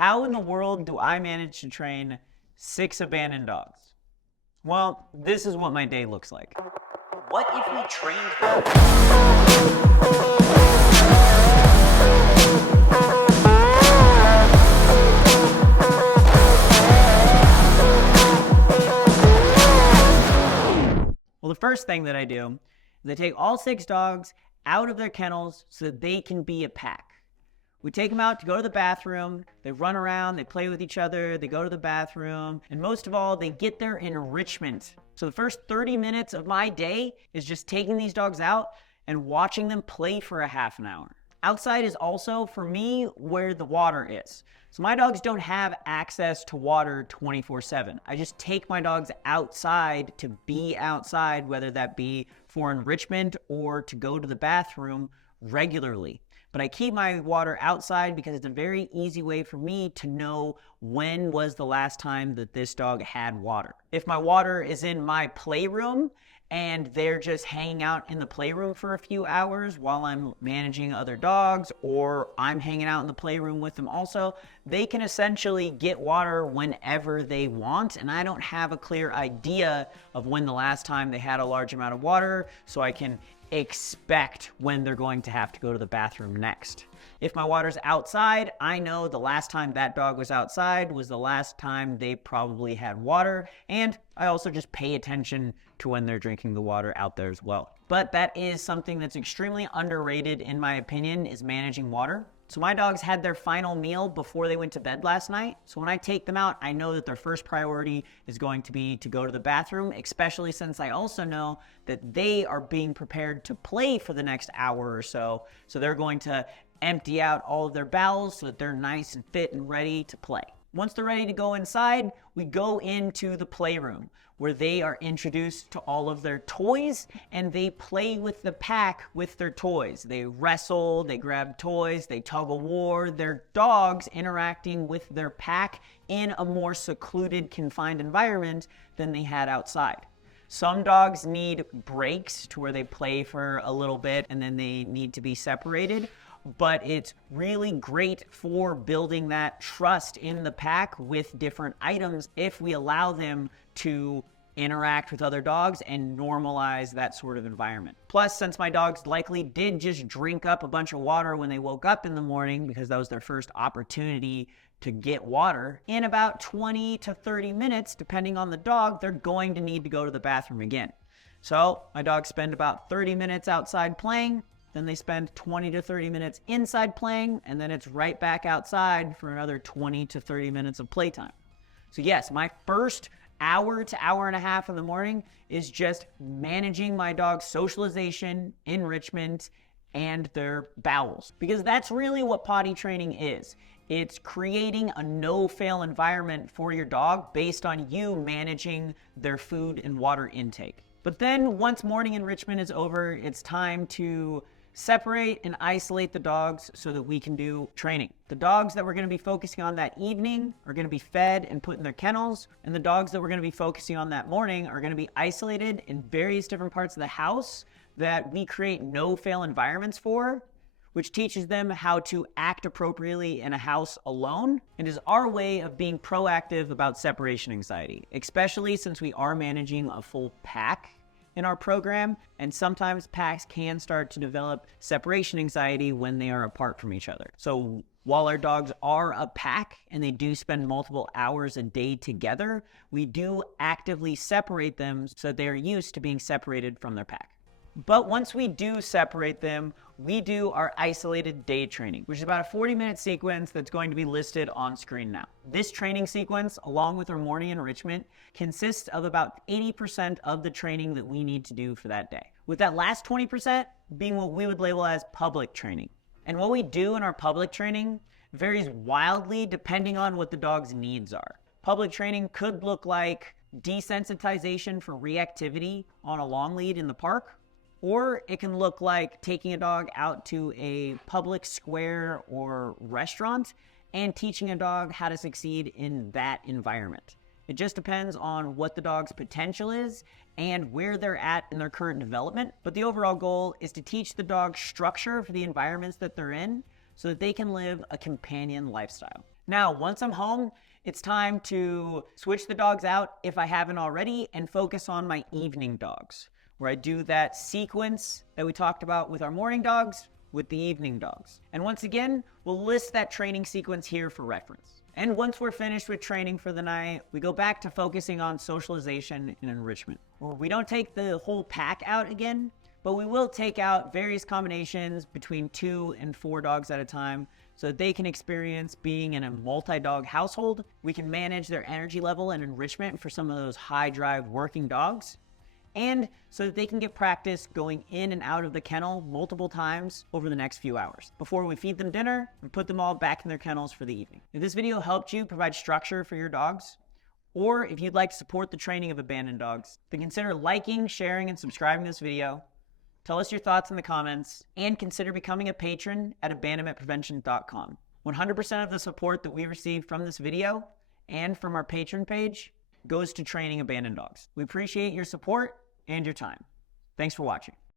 How in the world do I manage to train 6 abandoned dogs? Well, this is what my day looks like. What if we trained them? Well, the first thing that I do is I take all 6 dogs out of their kennels so that they can be a pack. We take them out to go to the bathroom, they run around, they play with each other, they go to the bathroom, and most of all, they get their enrichment. So the first 30 minutes of my day is just taking these dogs out and watching them play for a half an hour. Outside is also, for me, where the water is. So my dogs don't have access to water 24/7. I just take my dogs outside to be outside, whether that be for enrichment or to go to the bathroom regularly. But I keep my water outside because it's a very easy way for me to know when was the last time that this dog had water. If my water is in my playroom and they're just hanging out in the playroom for a few hours while I'm managing other dogs, or I'm hanging out in the playroom with them also, they can essentially get water whenever they want, and I don't have a clear idea of when the last time they had a large amount of water, so I can expect when they're going to have to go to the bathroom next. If my water's outside, I know the last time that dog was outside was the last time they probably had water, and I also just pay attention to when they're drinking the water out there as well. But that is something that's extremely underrated in my opinion, is managing water. So my dogs had their final meal before they went to bed last night. So when I take them out, I know that their first priority is going to be to go to the bathroom, especially since I also know that they are being prepared to play for the next hour or so. So they're going to empty out all of their bowels so that they're nice and fit and ready to play. Once they're ready to go inside, we go into the playroom where they are introduced to all of their toys and they play with the pack with their toys. They wrestle, they grab toys, they tug of war. They're dogs interacting with their pack in a more secluded, confined environment than they had outside. Some dogs need breaks to where they play for a little bit and then they need to be separated. But it's really great for building that trust in the pack with different items if we allow them to interact with other dogs and normalize that sort of environment. Plus, since my dogs likely did just drink up a bunch of water when they woke up in the morning because that was their first opportunity to get water, in about 20 to 30 minutes, depending on the dog, they're going to need to go to the bathroom again. So my dogs spend about 30 minutes outside playing, then they spend 20 to 30 minutes inside playing, and then it's right back outside for another 20 to 30 minutes of playtime. So yes, my first hour to hour and a half in the morning is just managing my dog's socialization, enrichment, and their bowels. Because that's really what potty training is. It's creating a no-fail environment for your dog based on you managing their food and water intake. But then once morning enrichment is over, it's time to separate and isolate the dogs so that we can do training. The dogs that we're going to be focusing on that evening are going to be fed and put in their kennels, and the dogs that we're going to be focusing on that morning are going to be isolated in various different parts of the house that we create no-fail environments for, which teaches them how to act appropriately in a house alone, and is our way of being proactive about separation anxiety, especially since we are managing a full pack in our program, and sometimes packs can start to develop separation anxiety when they are apart from each other. So while our dogs are a pack and they do spend multiple hours a day together, we do actively separate them so they're used to being separated from their pack. But once we do separate them, we do our isolated day training, which is about a 40-minute sequence that's going to be listed on screen now. This training sequence, along with our morning enrichment, consists of about 80% of the training that we need to do for that day, with that last 20% being what we would label as public training. And what we do in our public training varies wildly depending on what the dog's needs are. Public training could look like desensitization for reactivity on a long lead in the park, or it can look like taking a dog out to a public square or restaurant and teaching a dog how to succeed in that environment. It just depends on what the dog's potential is and where they're at in their current development. But the overall goal is to teach the dog structure for the environments that they're in so that they can live a companion lifestyle. Now, once I'm home, it's time to switch the dogs out if I haven't already and focus on my evening dogs, where I do that sequence that we talked about with our morning dogs with the evening dogs. And once again, we'll list that training sequence here for reference. And once we're finished with training for the night, we go back to focusing on socialization and enrichment. Well, we don't take the whole pack out again, but we will take out various combinations between 2 and 4 dogs at a time so that they can experience being in a multi-dog household. We can manage their energy level and enrichment for some of those high-drive working dogs, and so that they can get practice going in and out of the kennel multiple times over the next few hours before we feed them dinner and put them all back in their kennels for the evening. If this video helped you provide structure for your dogs, or if you'd like to support the training of abandoned dogs, then consider liking, sharing, and subscribing to this video. Tell us your thoughts in the comments, and consider becoming a patron at abandonmentprevention.com. 100% of the support that we receive from this video and from our patron page goes to training abandoned dogs. We appreciate your support and your time. Thanks for watching.